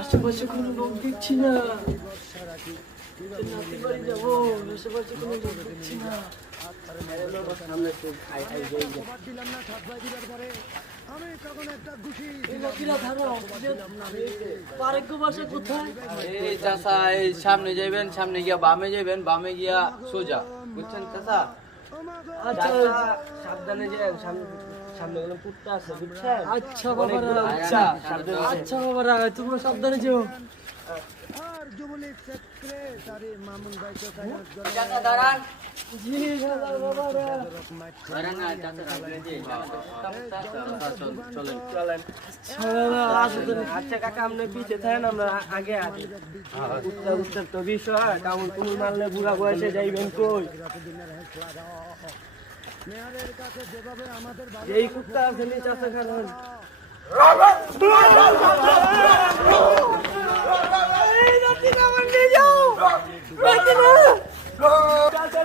আশেপাশে কোনো লোক দেখছি না। নাতি বাড়ি যাবো, আশেপাশে কোনো লোক দেখছি না। সামনে যাইবেন, সামনে গিয়া বামে যাইবেন, বামে গিয়া সোজা, বুঝছেন চাচা? সাবধানে যান, সামনে কোনো কুত্তা আছে, বুঝছেন? আচ্ছা বাবারা, আচ্ছা বাবারা, তোমরা সাবধানে যেও। দাঁড়ান। জি বাবারা, আচ্ছা কাকা, আপনি পিছিয়ে থাকেন, আমরা আগে আছি। উত্তর তো বিষয়, কামড় কুমুর মারলে বুড়া বয়সে যাইবেন কই? এই কুত্তা আছে নি চাষা খান। চাষা